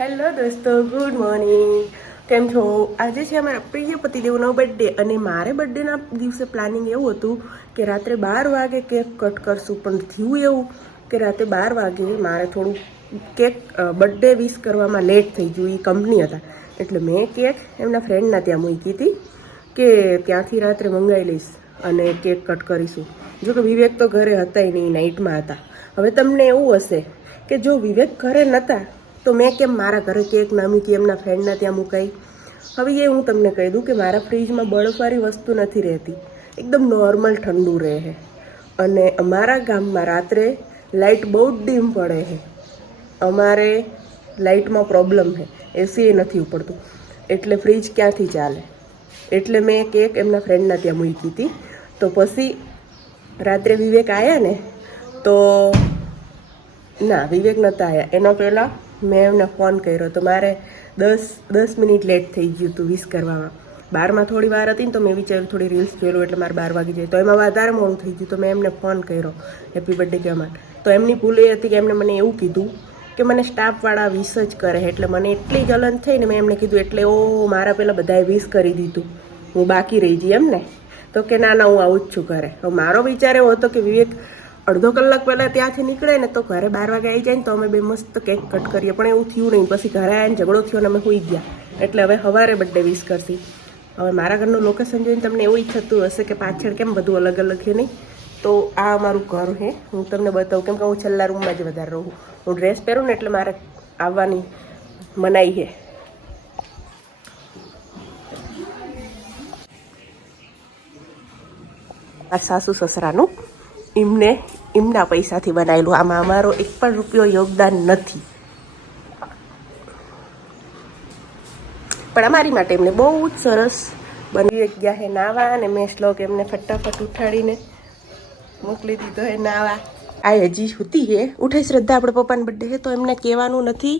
Hello દોસ્તો, good morning. કેમ છો? આજે છે અમારા પ્રિય પતિદેવનો બર્થડે અને મારે બર્થડેના દિવસે પ્લાનિંગ એવું હતું કે રાત્રે 12 વાગે કેક કટ કરશું, પણ થયું એવું કે રાતે 12 વાગે મારે થોડું કેક બર્થડે વિશ કરવામાં લેટ થઈ ગયું. એ કંપની હતા એટલે મેં કેક એમના ફ્રેન્ડના ત્યાં મૂકી હતી કે ત્યાંથી રાત્રે મંગાવી લઈશ અને કેક કટ કરીશું. જો કે વિવેક તો ઘરે હતા નહીં, નાઇટમાં હતા. હવે તમને એવું હશે કે જો વિવેક ઘરે નહોતા તો મેં કેમ મારા ઘરે કેક ના મૂકી, એમના ફ્રેન્ડના ત્યાં મુકાઈ. હવે એ હું તમને કહી દઉં કે મારા ફ્રીજમાં બરફવાળી વસ્તુ નથી રહેતી, એકદમ નોર્મલ ઠંડુ રહે છે. અને અમારા ગામમાં રાત્રે લાઇટ બહુ જ ડીમ પડે છે. અમારે લાઇટમાં પ્રોબ્લેમ છે, એસી નથી ઉપડતું, એટલે ફ્રીજ ક્યાંથી ચાલે. એટલે મેં કેક એમના ફ્રેન્ડના ત્યાં મૂકી હતી. તો પછી રાત્રે વિવેક આવ્યા ને તો ના, વિવેક નહોતા આવ્યા. એનો પહેલાં મેં એમને ફોન કર્યો તો મારે 10 મિનિટ લેટ થઈ ગયું હતું વિશ કરવામાં. 12માં થોડી વાર હતી ને તો મેં વિચાર્યું થોડી રીલ્સ જોયેલું એટલે મારે 12 વાગી જાય, તો એમાં વધારે મોડું થઈ ગયું. તો મેં એમને ફોન કર્યો હેપી બર્થડે કહેવા માટે. તો એમની ભૂલ એ હતી કે એમને મને એવું કીધું કે મને સ્ટાફવાળા વિશ જ કરે, એટલે મને એટલી જલન થઈ ને મેં એમને કીધું એટલે મારા પહેલાં બધાએ વિશ કરી દીધું, હું બાકી રહી જઈ એમ ને. તો કે ના ના, હું આવું જ છું ઘરે. હવે મારો વિચાર એવો હતો કે વિવેક અડધો કલાક પહેલાં ત્યાંથી નીકળે ને તો ઘરે 12 વાગે આવી જાય ને તો અમે બે મસ્ત કેક કટ કરીએ, પણ એવું થયું નહીં. પછી ઘરે આવીને ઝઘડો થયો ને અમે સૂઈ ગયા. એટલે હવે સવારે બર્થડે વિશ કરશી. હવે મારા ઘરનું લોકેશન જોઈને તમને એવું થતું હશે કે પાછળ કેમ બધું અલગ અલગ છે નહીં. તો આ અમારું ઘર છે, હું તમને બતાવું, કેમ કે હું છેલ્લા રૂમમાં જ વધારે રહું. હું ડ્રેસ પહેરું ને એટલે મારે આવવાની મનાઈ છે. આ સાસુ સસરાનું એમના પૈસાથી બનાવેલું, આમાં અમારો એક પણ રૂપિયો યોગદાન નથી. પણ અમારી માટે એમને બહુ જ સરસ બની ગયા હે નાવા, અને મેં શ્લોક એમને ફટાફટ ઉઠાડીને મોકલી દીધો હે નાવા. આ હજી સૂતી હે, ઉઠે શ્રદ્ધા, આપણે પપ્પાનો બર્થડે છે તો એમને કહેવાનું નથી.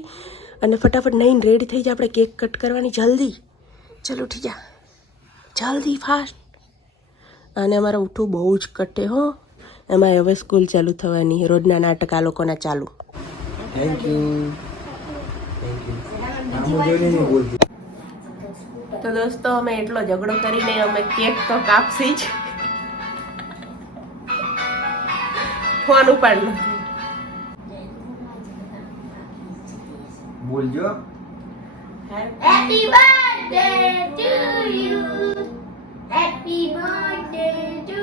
અને ફટાફટ નહીં રેડી થઈ જાય, આપણે કેક કટ કરવાની. જલ્દી ચાલ, ઉઠી જા જલ્દી, ફાસ્ટ. અને અમારે ઉઠવું બહુ જ કટે હો. એમાં હવે સ્કૂલ ચાલુ થવાની, રોજના નાટક આ લોકોના ચાલુ. Thank you. તો દોસ્તો, અમે એટલો ઝઘડો કરીને અમે કેક તો કાપશી જ. ફોન ઉપાડ લો. બોલજો. Happy birthday to you. Happy birthday to